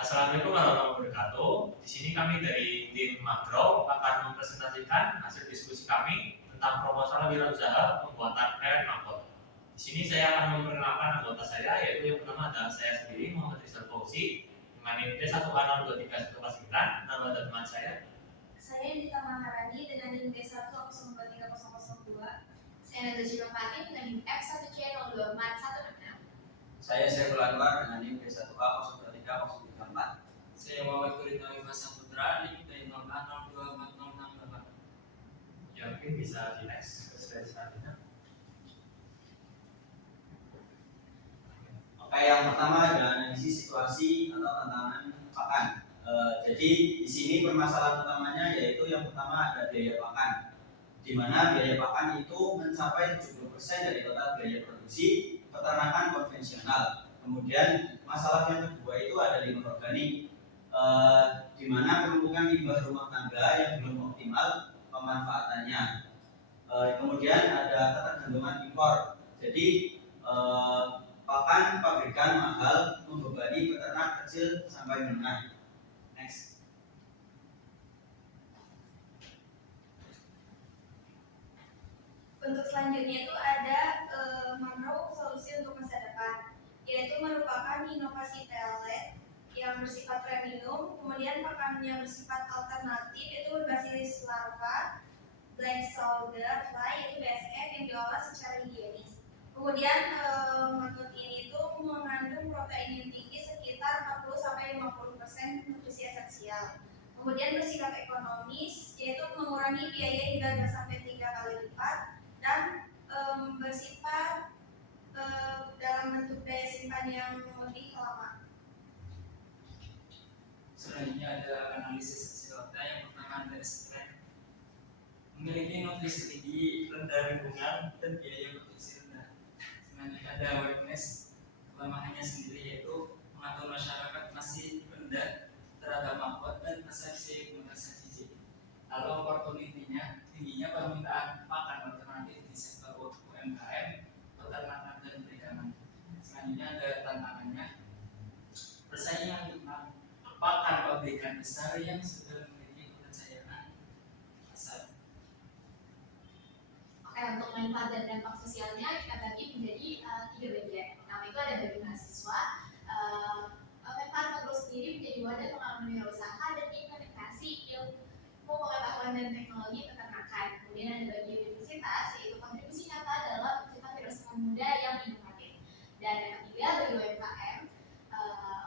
Assalamualaikum warahmatullahi wabarakatuh. Di sini kami dari tim Makro akan mempresentasikan hasil diskusi kami tentang proposal wirausaha pembuatan air mangkok. Di sini saya akan memperkenalkan anggota saya, yaitu yang pertama adalah saya sendiri, Muhammad Rizal Fauzi, dengan NIM D1A02319, nama teman saya. Saya Dita Maharani dengan NIM D1A02302. Saya Najwa Fatin dengan NIM F1C02416. Saya Saiful Anwar dengan NIM D1A02304. Saya Muhammad Kurnia Wifasa Putra, NIM D0A02406. Ya, mungkin bisa di next slide selanjutnya. Oke, yang pertama ada analisis situasi atau tantangan pakan. Jadi di sini permasalahan utamanya yaitu yang pertama ada biaya pakan, di mana biaya pakan itu mencapai 70% dari total biaya produksi peternakan konvensional. Kemudian masalah yang kedua itu ada limbah organik, di mana penumpukan limbah rumah tangga yang belum optimal pemanfaatannya. Kemudian ada ketergantungan impor. Jadi pakan pabrikan mahal membebani peternak kecil sampai menengah. Next. Untuk selanjutnya itu ada Makro solusi untuk masa depan, yaitu merupakan inovasi pellet yang bersifat premium, kemudian pakan yang bersifat alternatif itu berbasis larva black soldier fly yaitu BSF yang diolah secara higienis. Kemudian metode ini itu mengandung protein yang tinggi sekitar 40-50% nutrisi esensial. Kemudian bersifat ekonomis, yaitu mengurangi biaya hingga 2-3 kali lipat, dan bersifat dalam bentuk daya simpan yang lebih lama. Selanjutnya ada analisis hasil data. Yang pertama ada strength, memiliki nutrisi tinggi, rendah lingkungan, dan biaya produksi rendah. Selanjutnya ada awareness, kelemahannya sendiri yaitu mengatur masyarakat masih rendah terhadap manfaat dan persepsi menggunakan gizi. Lalu opportunity-nya, tingginya permintaan pakan alternatif di sektor UMKM, peternakan dan perikanan. Selanjutnya ada tantangannya, persaingan tentang pakan pabrikan besar yang sudah memiliki kepercayaan pasar. Oke, untuk manfaat dan dampak sosialnya kita bagi menjadi 3 bagian. Pertama itu ada bagi mahasiswa. Manfaat Makro sendiri menjadi wadah pengalaman wirausaha dan implementasi ilmu pengetahuan dan teknologi peternakan. Kemudian ada bagi universitas, yaitu kontribusi nyata dalam menciptakan wirausaha muda yang inovatif. Dan yang ketiga bagi UMKM.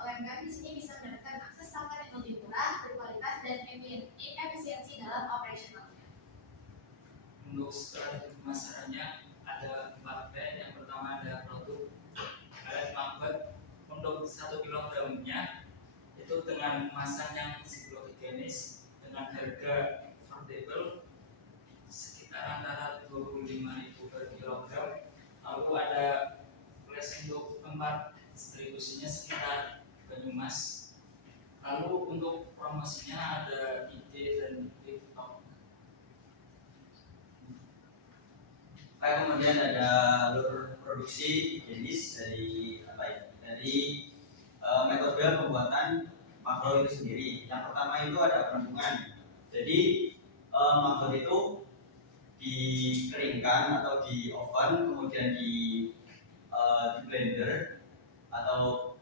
UMKM di sini bisa mendapatkan akses pakan yang lebih murah, berkualitas, dan efisiensi dalam operasionalnya. Untuk strategi pemasarannya ada 4 P. Yang pertama ada produk pellet mangkok. Untuk 1 kilogramnya itu dengan kemasan yang psikologenis dengan harga affordable sekitar antara 25.000 per kilogram. Lalu ada flash untuk tempat distribusinya sekitar Banyumas. Lalu untuk promosinya ada IG dan TikTok. Kemudian ada alur produksi jenis dari metode pembuatan makro itu sendiri. Yang pertama itu ada penampungan. Jadi makro itu dikeringkan atau di oven, kemudian di blender atau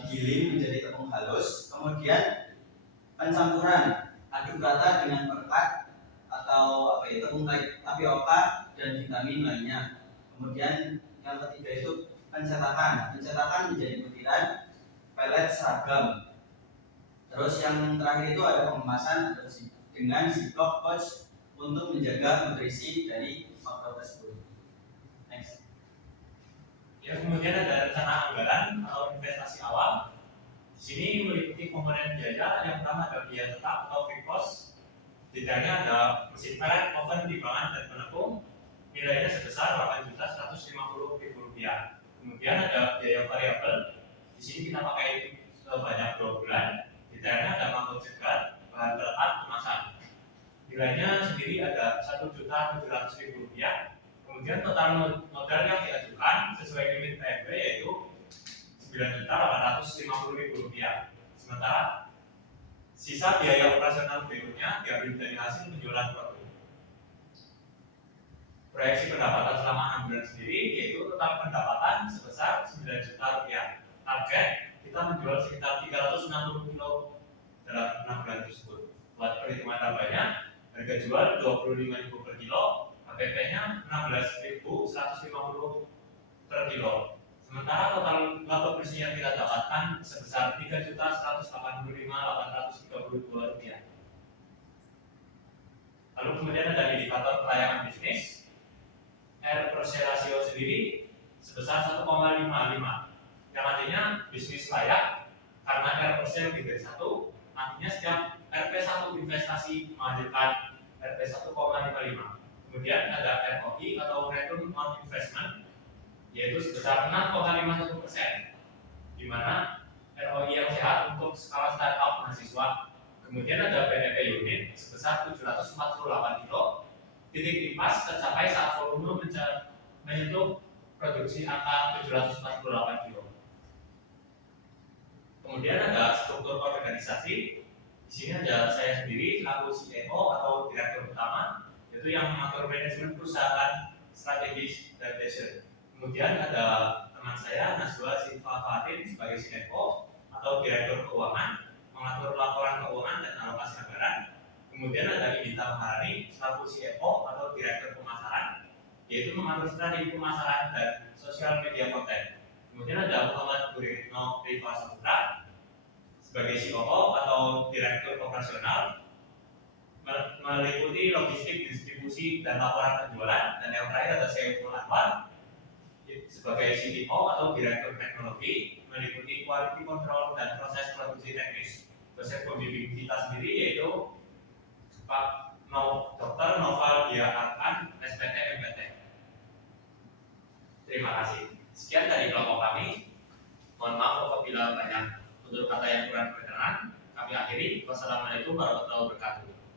digiling menjadi tepung halus, kemudian pencampuran aduk rata dengan perkat atau tepung tapioka dan vitamin lainnya. Kemudian yang ketiga itu pencetakan menjadi butiran pelet seragam. Terus yang terakhir itu ada pengemasan dengan ziplock pouch untuk menjaga nutrisi dari makro tersebut. Next. Ya, kemudian ada rencana anggaran atau investasi awal. Di sini meliputi komponen biaya. Yang pertama ada biaya tetap atau fixed cost. Detailnya ada mesin pellet, oven, timbangan, dan penepung. Nilainya sebesar Rp8.150.000. Kemudian ada biaya variabel. Di sini kita pakai sebanyak 2 bulan. Detailnya ada mangkok cegat, bahan berat, kemasan. Nilainya sendiri ada Rp1.700.000. Kemudian total modal yang diajukan sesuai limit PMB yaitu Rp9.850.000. Sementara sisa biaya operasional berikutnya diambil dari hasil penjualan produk. Proyeksi pendapatan selama 6 bulan sendiri yaitu total pendapatan sebesar 9 juta rupiah. Target kita menjual sekitar 360 kilo dalam 6 bulan tersebut. Buat perhitungan tambahnya, harga jual 25.000 per kilo, HPP-nya 16.150 per kilo. Sementara total laba bersih yang kita dapatkan sebesar 3.185.832 rupiah. Lalu kemudian ada indikator kelayakan bisnis. R per share rasio sendiri sebesar 1,55, yang artinya bisnis layak karena R per share lebih dari 1, artinya setiap RP1 investasi menghasilkan RP 1,55. Kemudian ada ROI atau Return on Investment yaitu sebesar 6,51%, di mana ROI yang sehat untuk skala startup mahasiswa. Kemudian ada PDP unit sebesar 748 kilo. Titik impas tercapai saat volume menyentuh produksi angka 748 kilo. Kemudian ada struktur organisasi. Di sini ada saya sendiri selaku CEO atau direktur utama, yaitu yang mengatur manajemen perusahaan strategis dan passion. Kemudian ada teman saya Najwa Silva Fatin sebagai CFO atau direktur keuangan, mengatur laporan keuangan dan alokasi anggaran. Kemudian ada Idita Maharani selaku CFO atau direktur pemasaran, yaitu mengatur strategi pemasaran dan sosial media konten. Kemudian ada Muhammad Guritno Riva Saputra sebagai COO atau direktur operasional, meliputi logistik, distribusi, dan laporan penjualan. Dan yang terakhir ada Saiful Anwar sebagai CTO atau direktur teknologi, meliputi quality control dan proses produksi teknis. Dosen pembimbing kita sendiri yaitu Pak Dr. Noval Dia Arkan, SPT MPT. Terima kasih. Sekian dari kelompok kami. Mohon maaf apabila banyak tutur kata yang kurang berkenan. Kami akhiri. Wassalamualaikum warahmatullahi wabarakatuh.